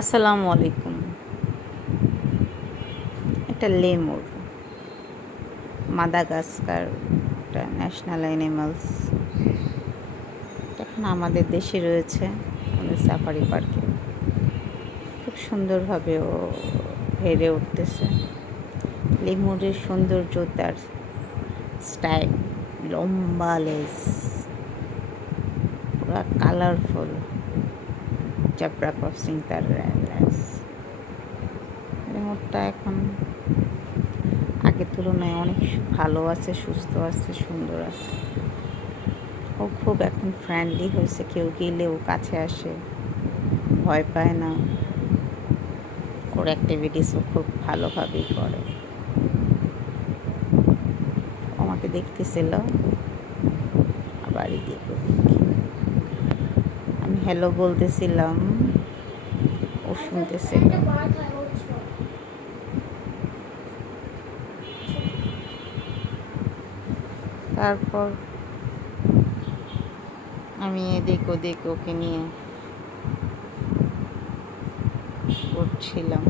আসসালামু আলাইকুম। এটা লেমুর, মাদাগাস্কার, একটা ন্যাশনাল অ্যানিমালস। এখন আমাদের দেশে রয়েছে সাফারি পার্কে। খুব সুন্দরভাবে ও হেরে উঠতেছে। লেমুরের সৌন্দর্য, তার স্টাইল, লম্বা লেজ, পুরা কালারফুল, জেব্রা ক্রসিং তার লেজ। লেমুরটা এখন আগের তুলনায় অনেক ভালো আছে, সুস্থ আছে, সুন্দর আছে। ও খুব এখন ফ্রেন্ডলি হয়েছে, কেউ গেলেও কাছে আসে, ভয় পায় না। ওর অ্যাক্টিভিটিসও খুব ভালোভাবেই করে। আমাকে দেখতেছিল, আবার এদিক ওদিক। আমি হ্যালো বলতেছিলাম, ও শুনতেছিল। তারপর আমি এদিক ওদিক ওকে নিয়ে করছিলাম।